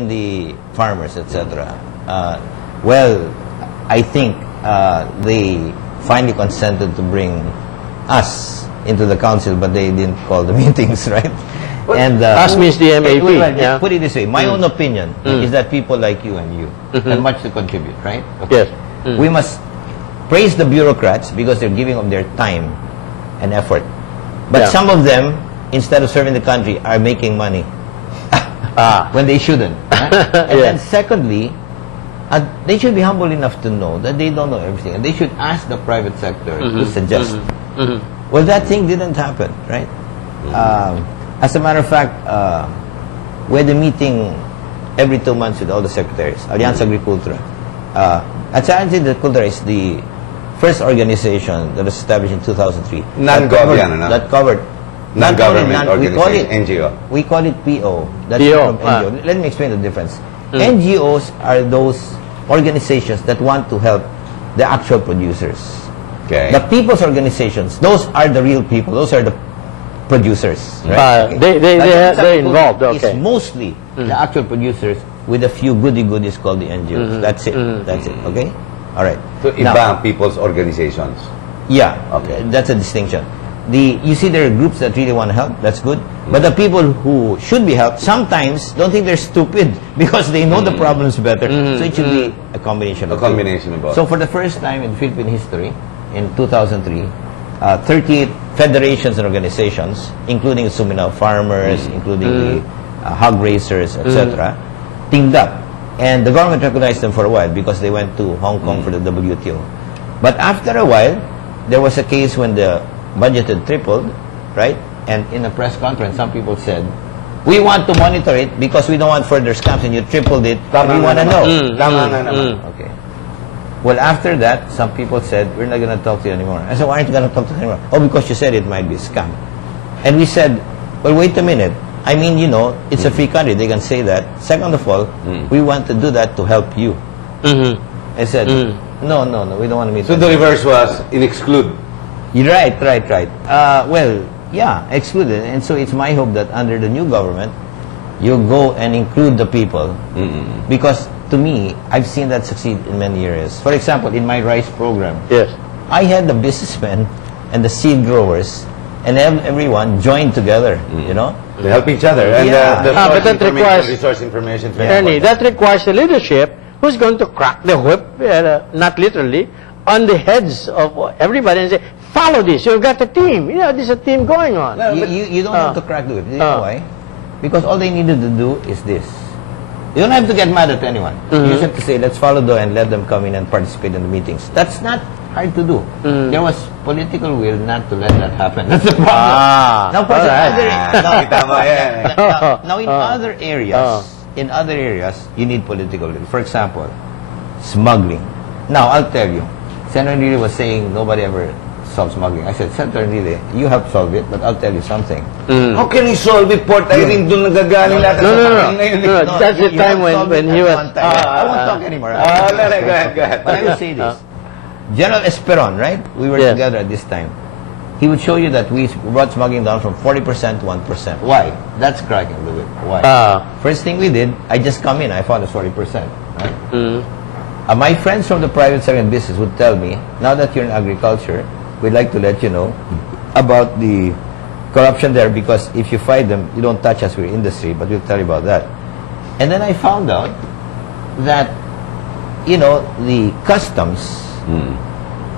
the farmers, etc. Well, I think they finally consented to bring us into the council, but they didn't call the meetings, right? Well, and us means the MAP. Well, yeah. Put it this way, my own opinion is that people like you and you have much to contribute, right? Okay. Yes. We must praise the bureaucrats because they're giving up their time and effort. But some of them, instead of serving the country, are making money. When they shouldn't. Right? And then secondly, they should be humble enough to know that they don't know everything. And they should ask the private sector to suggest. Well, that thing didn't happen, right? As a matter of fact, we had a meeting every 2 months with all the secretaries. Alianza Agricultura. Alianza Agricultura is the first organization that was established in 2003. Non-government, that covered non-government organization, NGO. We call it PO. That's PO. from NGO. Let me explain the difference. NGOs are those organizations that want to help the actual producers. Okay. The people's organizations, those are the real people. Those are the producers. Right? They're involved. Okay. It's mostly the actual producers with a few goodies called the NGOs. That's it. That's it. Okay? All right. So ibang people's organizations. Yeah. Okay. That's a distinction. You see there are groups that really want to help, that's good. But the people who should be helped sometimes don't think they're stupid because they know the problems better. So it should be a combination of both. So for the first time in Philippine history, in 2003, 38 federations and organizations, including Suminao farmers, including the hog raisers, etc., teamed up. And the government recognized them for a while because they went to Hong Kong for the WTO. But after a while, there was a case when the budget had tripled, right? And in a press conference, some people said, we want to monitor it because we don't want further scams, and you tripled it, and we want to know. Okay. Well, after that, some people said, we're not going to talk to you anymore. I said, why aren't you going to talk to us anymore? Oh, because you said it might be a scam. And we said, well, wait a minute. I mean, you know, it's a free country. They can say that. Second of all, we want to do that to help you. I said, no, we don't want to meet. So the reverse was in exclude. Right. Well, yeah, excluded. And so it's my hope that under the new government, you go and include the people. Because to me, I've seen that succeed in many areas. For example, in my rice program, I had the businessmen and the seed growers and everyone joined together, you know? They help each other. And but that requires resource information. Ernie, that requires the leadership who's going to crack the whip, not literally, on the heads of everybody and say, follow this. You've got a team. You know, there's a team going on. No, you don't have to crack the whip. You know why? Because all they needed to do is this. You don't have to get mad at anyone. You just have to say, let's follow the and let them come in and participate in the meetings. That's not hard to do. There was political will not to let that happen. That's the problem. Now, in other areas, you need political will. For example, smuggling. Now, I'll tell you, Senator Enrile was saying nobody ever solved smuggling. I said, Senator Enrile, you helped solve it, but I'll tell you something. How can he solve it? Port Irene, doon nagagaling lahat. No, that's the time when he was... I won't talk anymore. Go ahead. But I will say this. General Esperon, right? We were together at this time. He would show you that we brought smuggling down from 40% to 1%. Why? That's cracking the whip. Why? First thing we did, I just come in, I found it's 40%. Right? My friends from the private sector and business would tell me, now that you're in agriculture, we'd like to let you know about the corruption there, because if you fight them, you don't touch us with industry, but we'll tell you about that. And then I found out that, you know, the customs,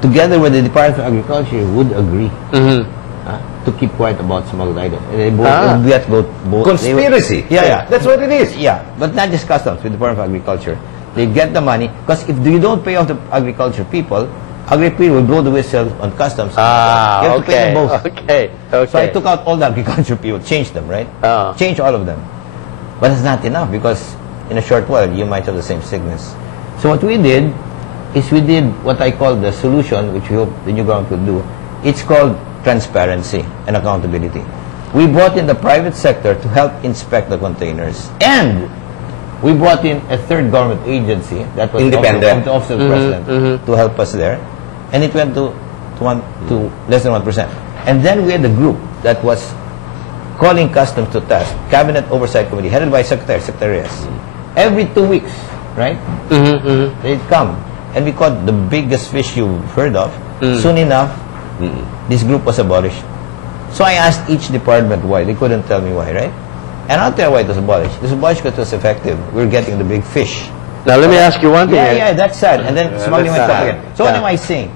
together with the Department of Agriculture, would agree to keep quiet about smuggled items. And they both conspiracy. Yeah. That's what it is. Yeah, but not just customs, with the Department of Agriculture. They get the money, because if you don't pay off the agriculture people will blow the whistle on customs. You have to pay them both. Okay. So I took out all the agriculture people, changed them, right? Changed all of them. But it's not enough, because in a short while, you might have the same sickness. So what we did is we did what I call the solution, which we hope the new government will do. It's called transparency and accountability. We brought in the private sector to help inspect the containers. And we brought in a third government agency that was independent, the Office of the President, to help us there. And it went to less than 1%. And then we had a group that was calling customs to task, Cabinet Oversight Committee, headed by Secretary Reyes. every 2 weeks, right? They'd come. And we caught the biggest fish you've heard of. Soon enough, this group was abolished. So I asked each department why. They couldn't tell me why, right? And I'll tell you why it was abolished. It was abolished because it was effective. We're getting the big fish. Now, let me ask you one thing. Yeah, that's sad. And then smuggling went up again. So what am I saying?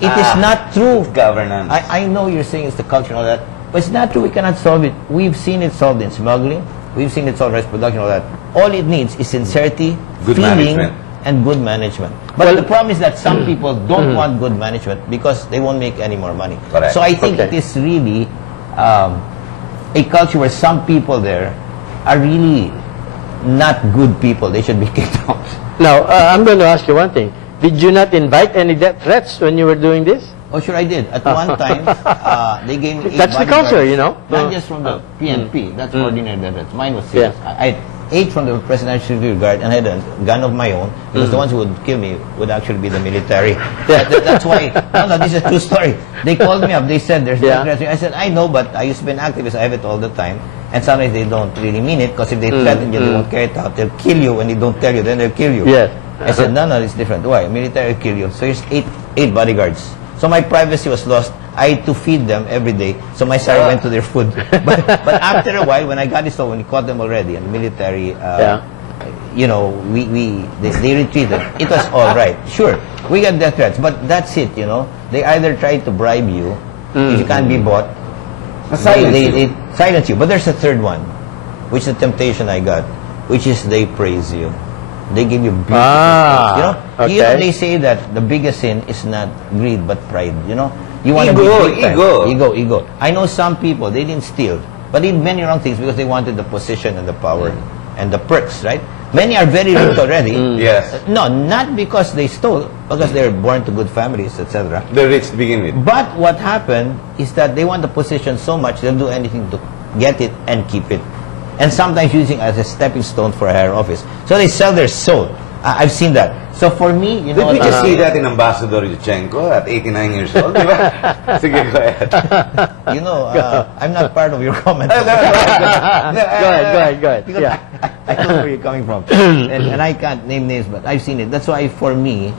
It is not true. Governance. I know you're saying it's the culture and all that, but it's not true. We cannot solve it. We've seen it solved in smuggling. We've seen it solved in rice production and all that. All it needs is sincerity, Good feeling, management. and good management. But the problem is that some people don't want good management because they won't make any more money. Correct. So I think it is really a culture where some people there are really not good people. They should be kicked out. Now, I'm going to ask you one thing. Did you not invite any death threats when you were doing this? Oh, sure I did. At one time, they gave me 8 That's the bodyguards. culture, you know. Not just from the PNP. That's ordinary death threats. Mine was serious. I had 8 from the Presidential Security Guard and I had a gun of my own because the ones who would kill me would actually be the military. That's why, no, this is a true story. They called me up. They said, there's death threats. I said, I know, but I used to be an activist. I have it all the time. And sometimes they don't really mean it because if they threaten you, they won't carry it out. They'll kill you when they don't tell you. Then they'll kill you. Yes. I said, no, it's different. Why? Military will kill you. So here's 8 bodyguards. So my privacy was lost. I had to feed them every day. So my salary went to their food. But after a while, when I got this, when we caught them already, and the military, you know, they retreated. It was all right. Sure, we got death threats, but that's it, you know. They either try to bribe you, if you can't be bought, they silence you. But there's a third one, which is the temptation I got, which is they praise you. They give you beautiful things. You know, you know, they say that the biggest sin is not greed but pride. You know, you want to be big time. Ego. I know some people, they didn't steal, but did many wrong things because they wanted the position and the power and the perks, right? Many are very rich already. Yes. No, not because they stole, because they're born to good families, etc. They're rich to begin with. But what happened is that they want the position so much, they'll do anything to get it and keep it. And sometimes using it as a stepping stone for a higher office. So they sell their soul. I've seen that. So for me, you know... Did we just see that in Ambassador Yushchenko at 89 years old? Diba? Sige, go ahead. You know, I'm not part of your comment. Go ahead. Because I know where you're coming from. And I can't name names, but I've seen it. That's why for me,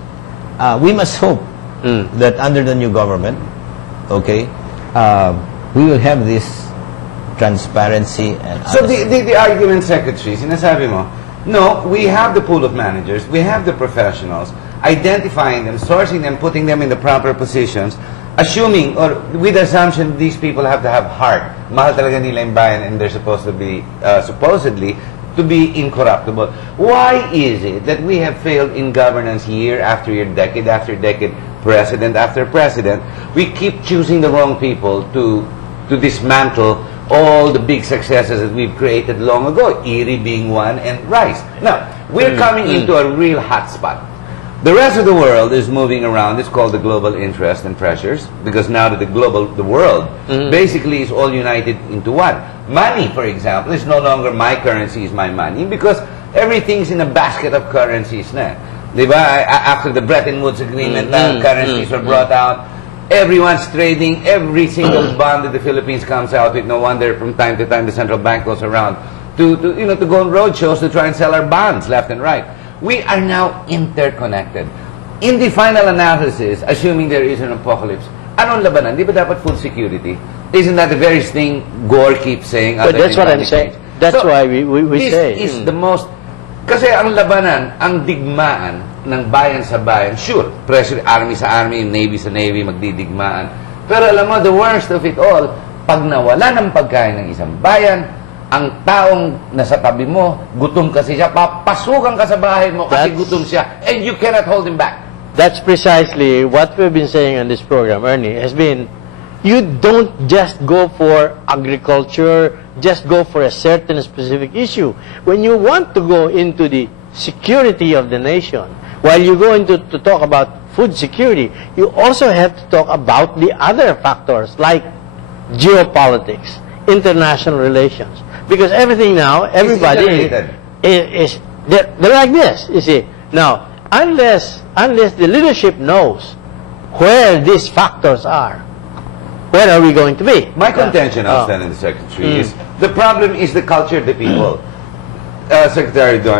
we must hope that under the new government, okay, we will have this transparency and So the argument, Secretary, sinasabi mo, no, we have the pool of managers, we have the professionals, identifying them, sourcing them, putting them in the proper positions, assuming, or with the assumption these people have to have heart. Mahal talaga nila yung bayan and they're supposed to be, supposedly, to be incorruptible. Why is it that we have failed in governance year after year, decade after decade, president after president? We keep choosing the wrong people to dismantle all the big successes that we've created long ago, Erie being one, and Rice. Now, we're coming into a real hot spot. The rest of the world is moving around. It's called the global interest and pressures, because now that the world basically is all united into one. Money, for example, is no longer my currency is my money, because everything's in a basket of currencies na. Diba? After the Bretton Woods Agreement, currencies were brought out. Everyone's trading. Every single bond that the Philippines comes out with. No wonder from time to time the central bank goes around to go on road shows to try and sell our bonds left and right. We are now interconnected. In the final analysis, assuming there is an apocalypse, anong labanan? Di ba dapat food security? Isn't that the very thing Gore keeps saying? But that's what I'm saying. That's why we say. This is the most... Kasi ang labanan, ang digmaan ng bayan sa bayan, sure, pressure army sa army, navy sa navy, magdidigmaan. Pero alam mo, the worst of it all, pag nawala ng pagkain ng isang bayan, ang taong nasa tabi mo, gutom kasi siya, papasukan ka sa bahay mo kasi gutom siya, and you cannot hold him back. That's precisely what we've been saying on this program, Ernie, has been, you don't just go for agriculture, just go for a certain specific issue. When you want to go into the security of the nation, while you go into to talk about food security, you also have to talk about the other factors like geopolitics, international relations. Because everything now, everybody is they're like this, you see. Now, unless the leadership knows where these factors are, where are we going to be? My contention, outstanding Secretary, is the problem is the culture of the people. Secretary Don.